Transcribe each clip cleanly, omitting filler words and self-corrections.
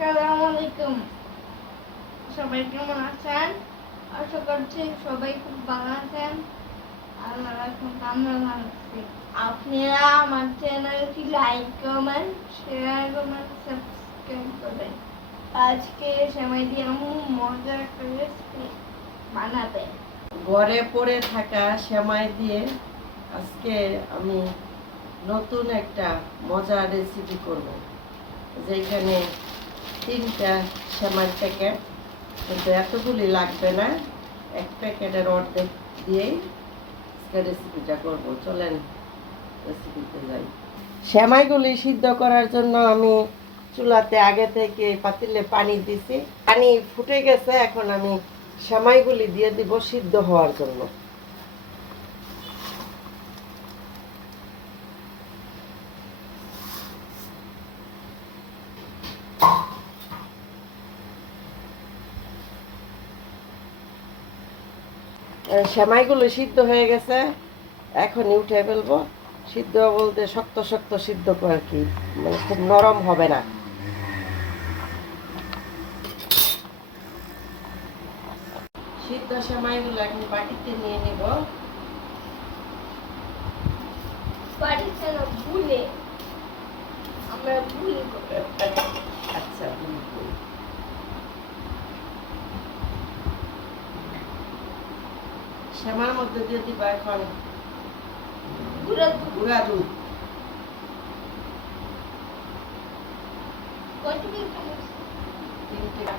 আসসালামু আলাইকুম। সবাই কেমন আছেন? আশা করছি সবাই খুব ভালো আছেন। আমরা এখন আমরা ভালো আছি। আপনারা আমার চ্যানেলটি like comment share comment subscribe করবেন। আজকে সেমাই দিয়ে আম্মু মজার একটা রেসিপি বানাবে। ঘরে পড়ে থাকা সেমাই দিয়ে আজকে আমি নতুন একটা মজার রেসিপি করব, যেখানে 3টা সেমাইয়ের প্যাকেট, কিন্তু এতগুলি লাগবে না, এক প্যাকেটের অর্ধেক দিয়েই আজকে রেসিপিটা করব। চলেন রেসিপিতে যাই। সেমাইগুলি সিদ্ধ করার জন্য আমি চুলাতে আগে থেকে পাতিলে পানি দিছি, পানি ফুটে গেছে। এখন আমি সেমাইগুলি দিয়ে দিব সিদ্ধ হওয়ার জন্য। সেমাইগুলো সিদ্ধ হয়ে গেছে, এখনই উঠে ফেলবো। সিদ্ধ বলতে শক্ত শক্ত সিদ্ধ আর কি, মানে খুব নরম হবে না। সিদ্ধ সেমাইগুলো এখন বাটিতে নিয়ে নিব। বাড়িতে না ভুলে আমরা ভুল করি। আচ্ছা, সেমার মধ্যে দিয়ে দিব এখন গুঁড়া দুধ।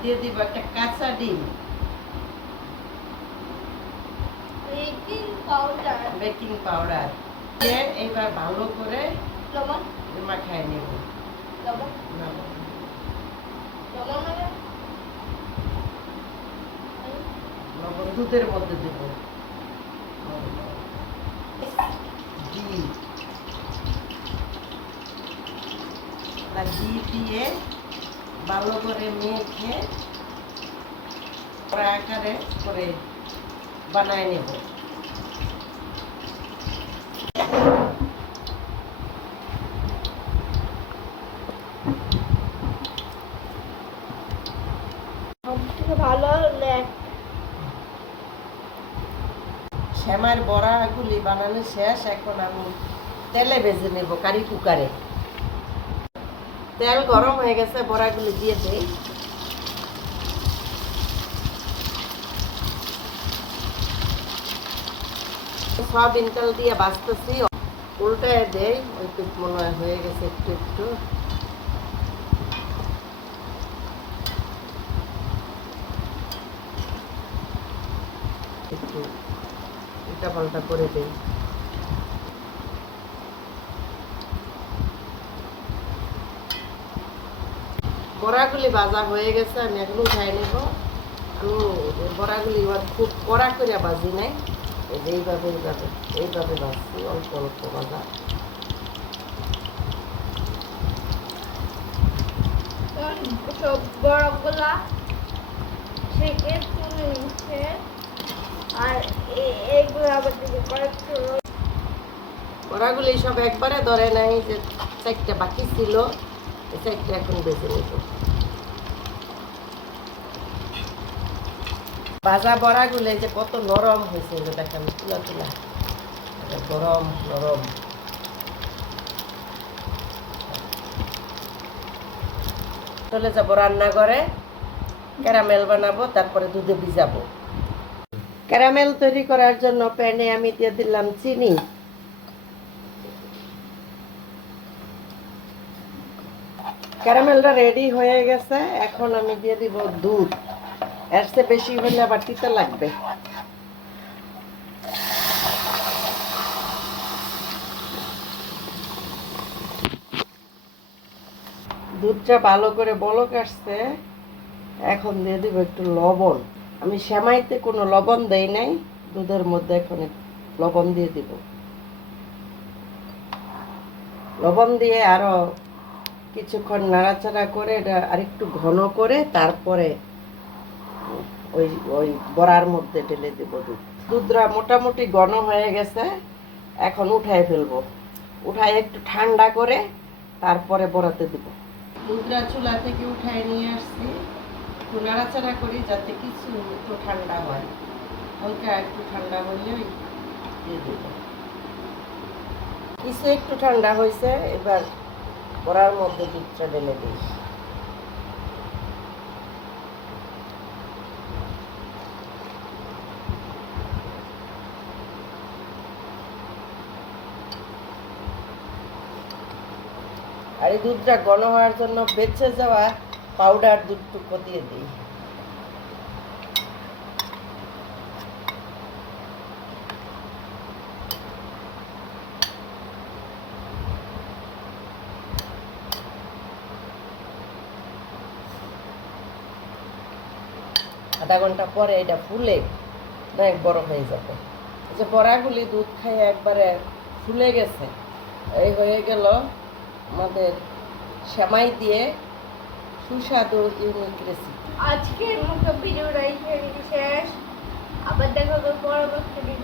দিয়ে দিব একটা কাঁচা ডিম, বেকিং পাউডার দিয়ে এবার ভালো করে মাখায় নেব। লবণ দুধের মধ্যে দেব। ঘি দিয়ে ভালো করে মেখে আকারে করে বানায় নেব। ভালো শ্যামার বড়াগুলি বানানো শেষ, এখন আমি তেলে ভেজে নেব কারি কুকারে। তেল গরম হয়ে গেছে, বড়াগুলি দিয়ে দিই। সয়াবিন তেল দিয়ে বাঁচতেছি, উল্টায় দেই। ওইটু মনে হয় হয়ে গেছে একটু একটু। একটু উল্টা পাল্টা করে দিই। বড়াগুলি ভাজা হয়ে গেছে, আমি এখন উঠাই নেব। আমি বড়াগুলি খুব কড়া করে ভাজি নাই, এইভাবে এইভাবে এইভাবে ভাজছি, অল্প অল্প ভাজা। সব বড়গুলা থেকে তুলে নিচ্ছে, আর এইগুলো আবার দিকে কয়েকটু বড়াগুলি সব একবারে ধরে নাই, যে 4টা বাকি ছিল, এই 4টা এখন বেজে নেব। ভাজা বড়াগুলি যে কত নরম হয়েছে, যে দেখেন তুলা তুলা, গরম নরম। চলে যাবো রান্নাঘরে, ক্যারামেল বানাবো, তারপরে দুধে ভিজাবো। ক্যারামেল তৈরি করার জন্য প্যানে আমি দিয়ে দিলাম চিনি। ক্যারামেলটা রেডি হয়ে গেছে, এখন আমি দিয়ে দিব দুধ। এর চেয়ে বেশি হলে আবার তিতা লাগবে। দুধটা ভালো করে বলক আসছে, এখন দিয়ে দিব একটু লবণ। আমি সেমাইতে কোনো লবণ দেই নাই, দুধের মধ্যে এখন লবণ দিয়ে দিব। লবণ দিয়ে আরো কিছুক্ষণ নাড়াচাড়া করে এটা আরেকটু ঘন করে তারপরে ওই ওই বড়ার মধ্যে ঢেলে দেব দুধ। দুধটা মোটামুটি ঘন হয়ে গেছে, এখন উঠায় ফেলবো। উঠায় একটু ঠান্ডা করে তারপরে বড়াতে দেব। দুধরা চুলা থেকে উঠায় নিয়ে আসছি, একটু নাড়াচাড়া করি যাতে কিছু একটু ঠান্ডা হয়, হালকা একটু ঠান্ডা হলেই দিয়ে দেব। কিছু একটু ঠান্ডা হয়েছে, এবার বড়ার মধ্যে দুধটা ঢেলে দিই। আর এই দুধটা ঘন হওয়ার জন্য বেঁচে যাওয়া পাউডার দুধটুকু দিয়ে দিই। আধা ঘন্টা পরে এটা ফুলে অনেক বড় হয়ে যাবে। এই যে বড়াগুলি দুধ খাইয়ে একবারে ফুলে গেছে, এই হয়ে গেল আমাদের সেমাই দিয়ে সুস্বাদু ইউনিক রেসিপি। আজকের মতো ভিডিওটা এখানে শেষ। আবার দেখা হবে পরবর্তী ভিডিও।